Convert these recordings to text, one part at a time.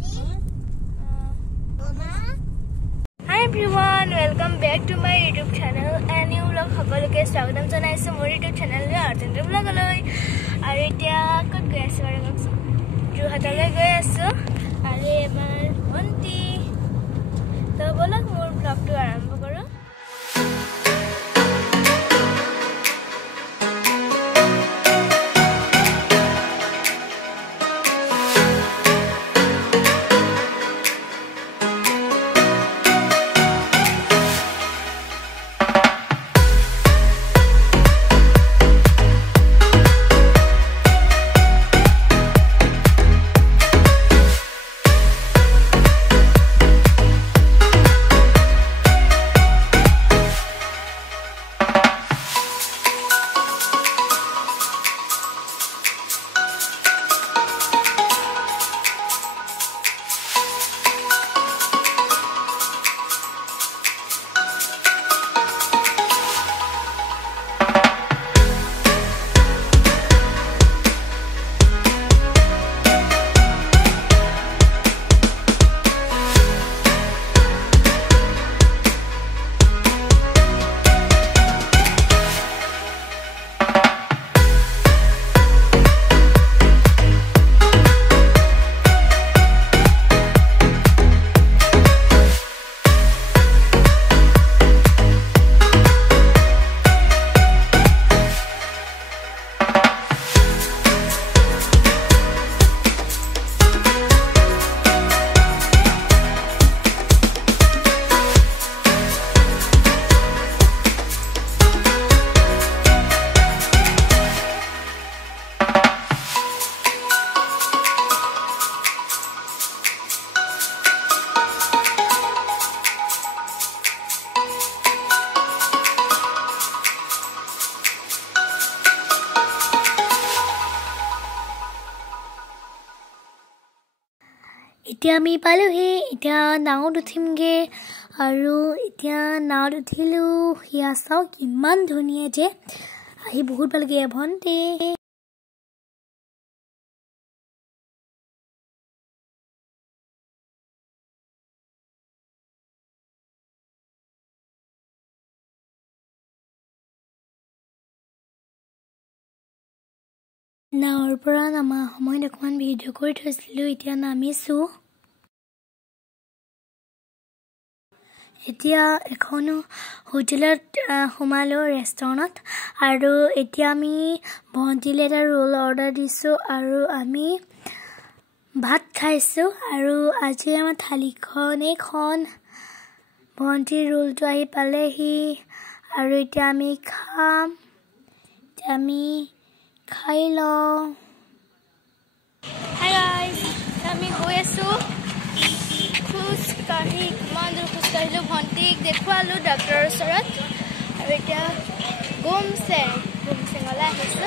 Hi everyone, welcome back to my YouTube channel and new vlog সকলোকে স্বাগতম জনাইছো মোৰ YouTube channel আৰ্জেন্টিনা vlog-লৈ আৰু এতিয়া ক'ত গৈ আছো আৰু কওকচোন যোৰহাটলৈ গৈ আছো আৰু এবাৰ ভণ্টি তো বলক মোৰ vlogটো আৰম্ভ কৰো এতিয়া আমি পালোহি এতিয়া নাওত উঠিমগে আৰু এতিয়া নাওত উঠিলো ইয়া চাও কিমান ধুনীয়া যে আহি বহুত ভাল লাগে ভণ্টি নাওৰ পৰা নামা সময়ত অকমান ভিডিঅ' কৰি থৈছিলো এতিয়া নামিছো এতিয়া এখন হোটেলত সোমালো ৰেষ্টুৰেণ্টত আৰু এতিয়া আমি ভণ্টিলে এটা ৰোল অৰ্ডাৰ দিছো আৰু আমি ভাত খাইছো আৰু আজি আমাৰ থালিখন এখন ভণ্টিৰ ৰোলটো আহি পালেহি আৰু এতিয়া আমি খাম আমি খাই লওঁ Hi guys, আমি গৈ আছো খোজকাঢ়ি কিমান দূৰ খোজকাঢ়িলো ভণ্টিক দেখুৱালো ডাক্তৰৰ ওচৰত আৰু এতিয়া গুমচেঙলৈ আহিছো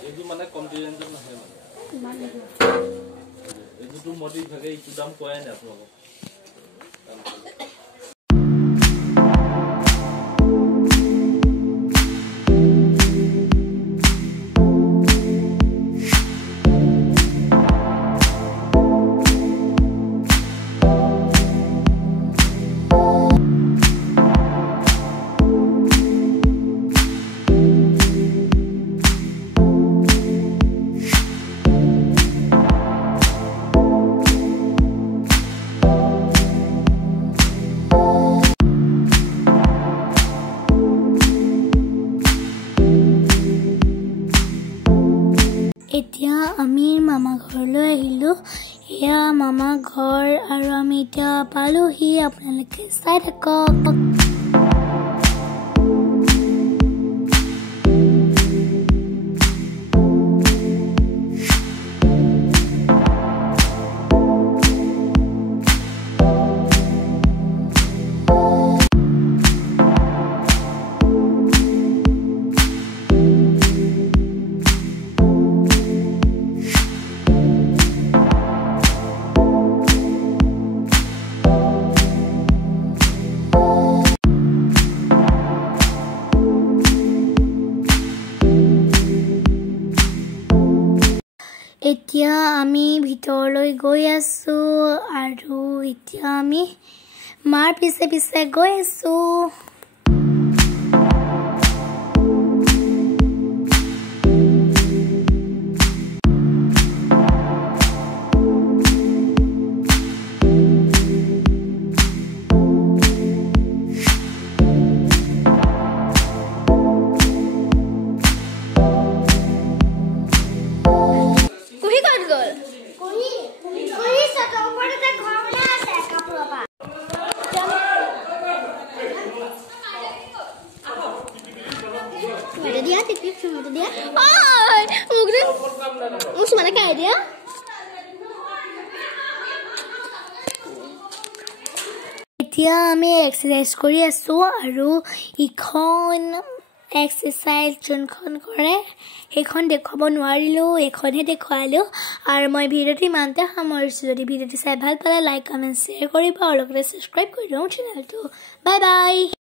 এইটো মানে কম্পিউটাৰ নহয় মানে এইটো মডি ভাগে ইটো দাম কোৱাই নাই আপোনালোক এতিয়া আমি মামা ঘৰলৈ আহিলো এয়া মামা ঘৰ আৰু আমি এতিয়া পালোহি আপোনালোকে চাই থাকক এতিয়া আমি ভিতৰলৈ গৈ আছো আৰু এতিয়া আমি মাৰ পিছে পিছে গৈ আছো dia titip sama dia. Ay, mungkin musuh mana kayak dia? এতিয়া আমি এক্সাৰসাইজ কৰি আছো আৰু ইখন এক্সাৰসাইজ যোনখন কৰে সেইখন দেখাব নোৱাৰিলো এখনহে দেখালো আৰু মই ভিডিঅ'টো ইমানতে সামৰিছো যদি ভিডিঅ'টো চাই ভাল পালে লাইক কমেন্ট শ্বেয়াৰ কৰিব আৰু লগতে সাবস্ক্ৰাইব কৰি দিও চেনেলটো বাই বাই